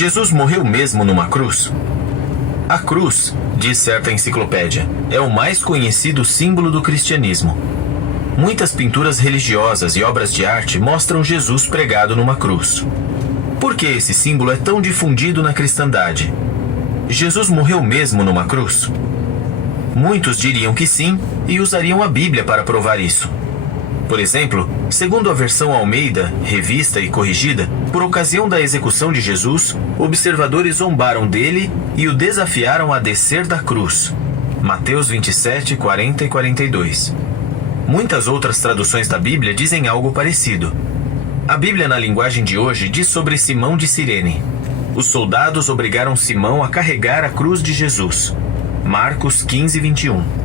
Jesus morreu mesmo numa cruz? A cruz, diz certa enciclopédia, é o mais conhecido símbolo do cristianismo. Muitas pinturas religiosas e obras de arte mostram Jesus pregado numa cruz. Por que esse símbolo é tão difundido na cristandade? Jesus morreu mesmo numa cruz? Muitos diriam que sim e usariam a Bíblia para provar isso. Por exemplo, segundo a versão Almeida, revista e corrigida, por ocasião da execução de Jesus, observadores zombaram dele e o desafiaram a descer da cruz. Mateus 27, 40 e 42. Muitas outras traduções da Bíblia dizem algo parecido. A Bíblia na linguagem de hoje diz sobre Simão de Cirene. Os soldados obrigaram Simão a carregar a cruz de Jesus. Marcos 15, 21.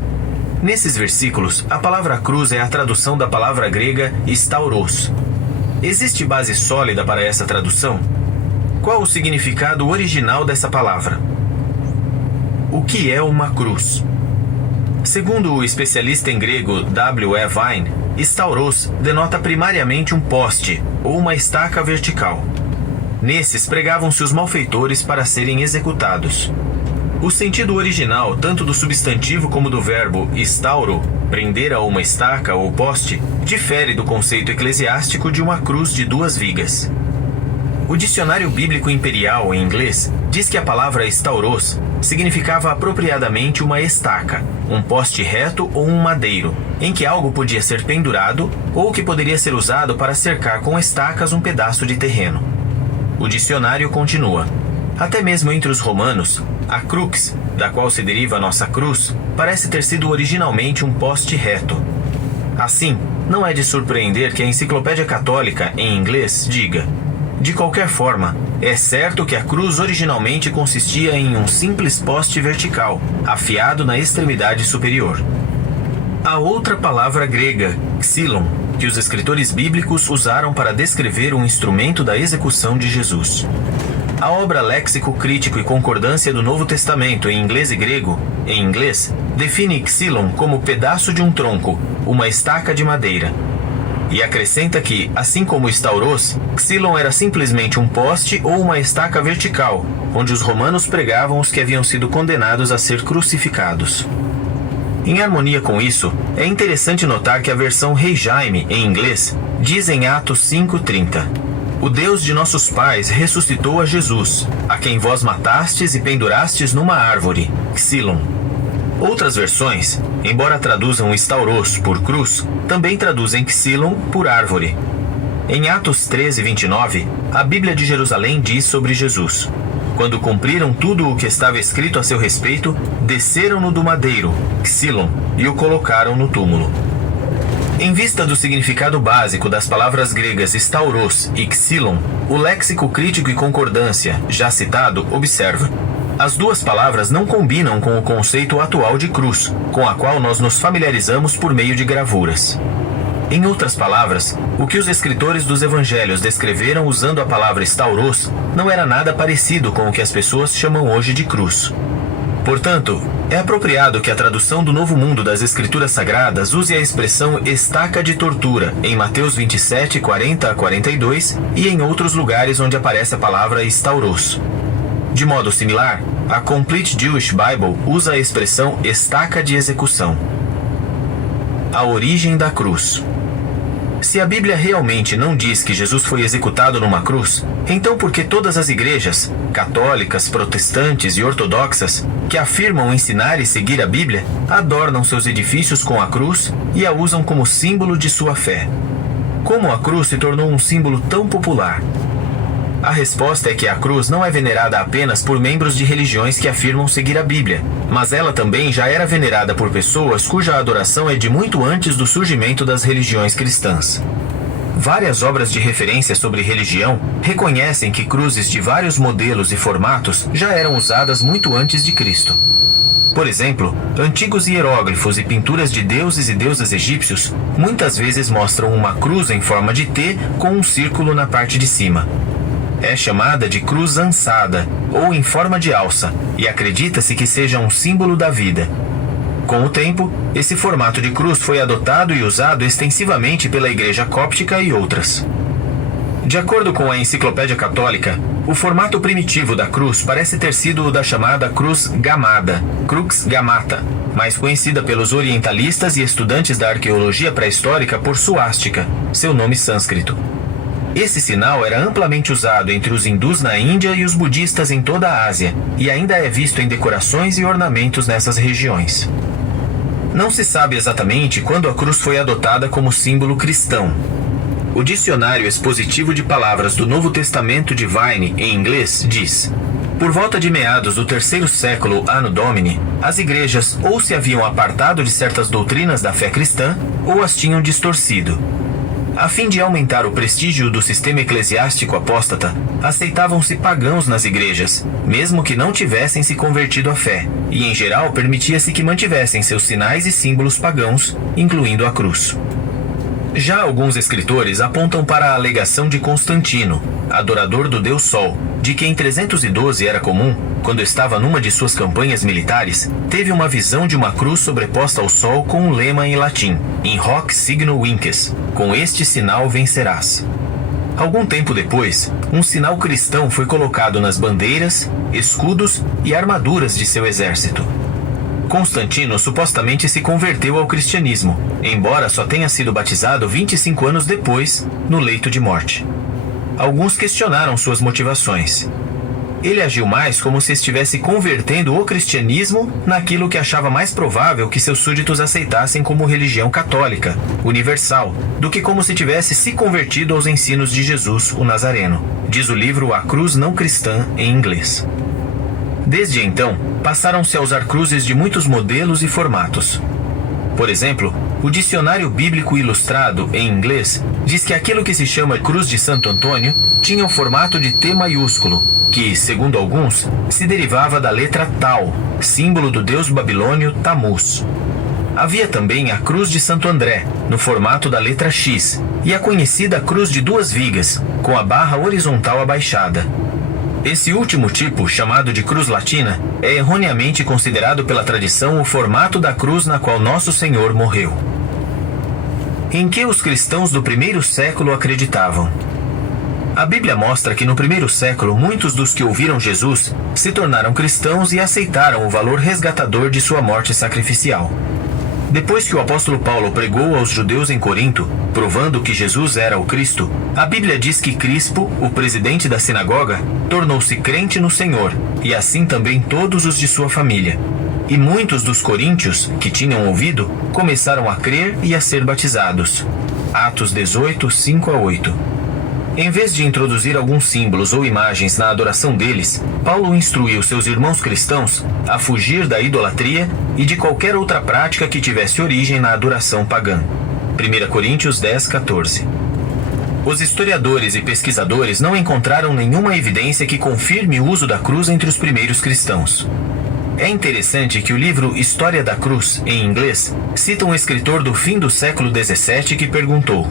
Nesses versículos, a palavra cruz é a tradução da palavra grega stauros. Existe base sólida para essa tradução? Qual o significado original dessa palavra? O que é uma cruz? Segundo o especialista em grego W. E. Vine, stauros denota primariamente um poste ou uma estaca vertical. Nesses pregavam-se os malfeitores para serem executados. O sentido original, tanto do substantivo como do verbo stauro, prender a uma estaca ou poste, difere do conceito eclesiástico de uma cruz de 2 vigas. O Dicionário Bíblico Imperial, em inglês, diz que a palavra stauros significava apropriadamente uma estaca, um poste reto ou um madeiro, em que algo podia ser pendurado ou que poderia ser usado para cercar com estacas um pedaço de terreno. O dicionário continua. Até mesmo entre os romanos, a crux, da qual se deriva a nossa cruz, parece ter sido originalmente um poste reto. Assim, não é de surpreender que a Enciclopédia Católica, em inglês, diga: de qualquer forma, é certo que a cruz originalmente consistia em um simples poste vertical, afiado na extremidade superior. A outra palavra grega, xilon, que os escritores bíblicos usaram para descrever um instrumento da execução de Jesus. A obra Léxico Crítico e Concordância do Novo Testamento em inglês e grego, em inglês, define xilon como pedaço de um tronco, uma estaca de madeira. E acrescenta que, assim como stauros, xilon era simplesmente um poste ou uma estaca vertical, onde os romanos pregavam os que haviam sido condenados a ser crucificados. Em harmonia com isso, é interessante notar que a versão Rei Jaime, em inglês, diz em Atos 5:30: o Deus de nossos pais ressuscitou a Jesus, a quem vós matastes e pendurastes numa árvore, xilon. Outras versões, embora traduzam stauros por cruz, também traduzem xilon por árvore. Em Atos 13:29, a Bíblia de Jerusalém diz sobre Jesus: quando cumpriram tudo o que estava escrito a seu respeito, desceram-no do madeiro, xilon, e o colocaram no túmulo. Em vista do significado básico das palavras gregas stauros e xilon, o Léxico Crítico e Concordância, já citado, observa: as duas palavras não combinam com o conceito atual de cruz, com a qual nós nos familiarizamos por meio de gravuras. Em outras palavras, o que os escritores dos evangelhos descreveram usando a palavra stauros não era nada parecido com o que as pessoas chamam hoje de cruz. Portanto, é apropriado que a tradução do Novo Mundo das Escrituras Sagradas use a expressão estaca de tortura em Mateus 27, 40 a 42 e em outros lugares onde aparece a palavra stauros. De modo similar, a Complete Jewish Bible usa a expressão estaca de execução. A origem da cruz. Se a Bíblia realmente não diz que Jesus foi executado numa cruz, então por que todas as igrejas, católicas, protestantes e ortodoxas, que afirmam ensinar e seguir a Bíblia, adornam seus edifícios com a cruz e a usam como símbolo de sua fé? Como a cruz se tornou um símbolo tão popular? A resposta é que a cruz não é venerada apenas por membros de religiões que afirmam seguir a Bíblia, mas ela também já era venerada por pessoas cuja adoração é de muito antes do surgimento das religiões cristãs. Várias obras de referência sobre religião reconhecem que cruzes de vários modelos e formatos já eram usadas muito antes de Cristo. Por exemplo, antigos hieróglifos e pinturas de deuses e deusas egípcios muitas vezes mostram uma cruz em forma de T com um círculo na parte de cima. É chamada de cruz ansada, ou em forma de alça, e acredita-se que seja um símbolo da vida. Com o tempo, esse formato de cruz foi adotado e usado extensivamente pela Igreja Cóptica e outras. De acordo com a Enciclopédia Católica, o formato primitivo da cruz parece ter sido o da chamada cruz gamada, crux gamata, mais conhecida pelos orientalistas e estudantes da arqueologia pré-histórica por suástica, seu nome sânscrito. Esse sinal era amplamente usado entre os hindus na Índia e os budistas em toda a Ásia, e ainda é visto em decorações e ornamentos nessas regiões. Não se sabe exatamente quando a cruz foi adotada como símbolo cristão. O Dicionário Expositivo de Palavras do Novo Testamento de Vine, em inglês, diz: por volta de meados do 3º século Anno Domini, as igrejas ou se haviam apartado de certas doutrinas da fé cristã, ou as tinham distorcido. A fim de aumentar o prestígio do sistema eclesiástico apóstata, aceitavam-se pagãos nas igrejas, mesmo que não tivessem se convertido à fé, e em geral permitia-se que mantivessem seus sinais e símbolos pagãos, incluindo a cruz. Já alguns escritores apontam para a alegação de Constantino, adorador do deus Sol, de que em 312 era comum, quando estava numa de suas campanhas militares, teve uma visão de uma cruz sobreposta ao Sol com um lema em latim, in hoc signo vinces, com este sinal vencerás. Algum tempo depois, um sinal cristão foi colocado nas bandeiras, escudos e armaduras de seu exército. Constantino supostamente se converteu ao cristianismo, embora só tenha sido batizado 25 anos depois, no leito de morte. Alguns questionaram suas motivações. Ele agiu mais como se estivesse convertendo o cristianismo naquilo que achava mais provável que seus súditos aceitassem como religião católica, universal, do que como se tivesse se convertido aos ensinos de Jesus, o Nazareno, diz o livro A Cruz Não Cristã, em inglês. Desde então, passaram-se a usar cruzes de muitos modelos e formatos. Por exemplo, o Dicionário Bíblico Ilustrado, em inglês, diz que aquilo que se chama Cruz de Santo Antônio tinha o formato de T maiúsculo, que, segundo alguns, se derivava da letra Tau, símbolo do deus babilônio Tamuz. Havia também a Cruz de Santo André, no formato da letra X, e a conhecida Cruz de 2 vigas, com a barra horizontal abaixada. Esse último tipo, chamado de cruz latina, é erroneamente considerado pela tradição o formato da cruz na qual Nosso Senhor morreu. Em que os cristãos do 1º século acreditavam? A Bíblia mostra que no 1º século muitos dos que ouviram Jesus se tornaram cristãos e aceitaram o valor resgatador de sua morte sacrificial. Depois que o apóstolo Paulo pregou aos judeus em Corinto, provando que Jesus era o Cristo, a Bíblia diz que Crispo, o presidente da sinagoga, tornou-se crente no Senhor, e assim também todos os de sua família. E muitos dos coríntios, que tinham ouvido, começaram a crer e a ser batizados. Atos 18, 5-8. Em vez de introduzir alguns símbolos ou imagens na adoração deles, Paulo instruiu seus irmãos cristãos a fugir da idolatria e de qualquer outra prática que tivesse origem na adoração pagã. 1 Coríntios 10, 14. Os historiadores e pesquisadores não encontraram nenhuma evidência que confirme o uso da cruz entre os primeiros cristãos. É interessante que o livro História da Cruz, em inglês, cita um escritor do fim do século XVII que perguntou: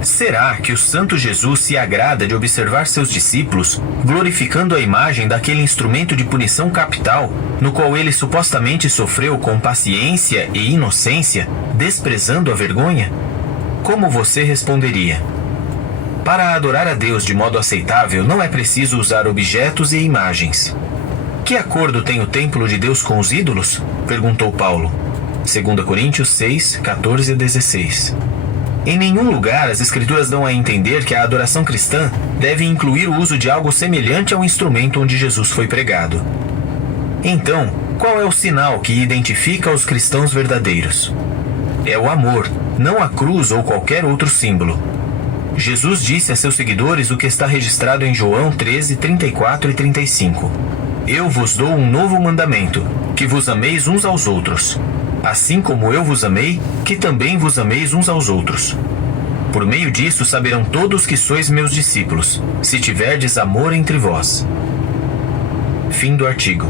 será que o Santo Jesus se agrada de observar seus discípulos glorificando a imagem daquele instrumento de punição capital, no qual ele supostamente sofreu com paciência e inocência, desprezando a vergonha? Como você responderia? Para adorar a Deus de modo aceitável, não é preciso usar objetos e imagens. Que acordo tem o templo de Deus com os ídolos? Perguntou Paulo. 2 Coríntios 6, 14-16. Em nenhum lugar as Escrituras dão a entender que a adoração cristã deve incluir o uso de algo semelhante ao instrumento onde Jesus foi pregado. Então, qual é o sinal que identifica os cristãos verdadeiros? É o amor, não a cruz ou qualquer outro símbolo. Jesus disse a seus seguidores o que está registrado em João 13, 34 e 35. Eu vos dou um novo mandamento, que vos ameis uns aos outros. Assim como eu vos amei, que também vos ameis uns aos outros. Por meio disso saberão todos que sois meus discípulos, se tiverdes amor entre vós. Fim do artigo.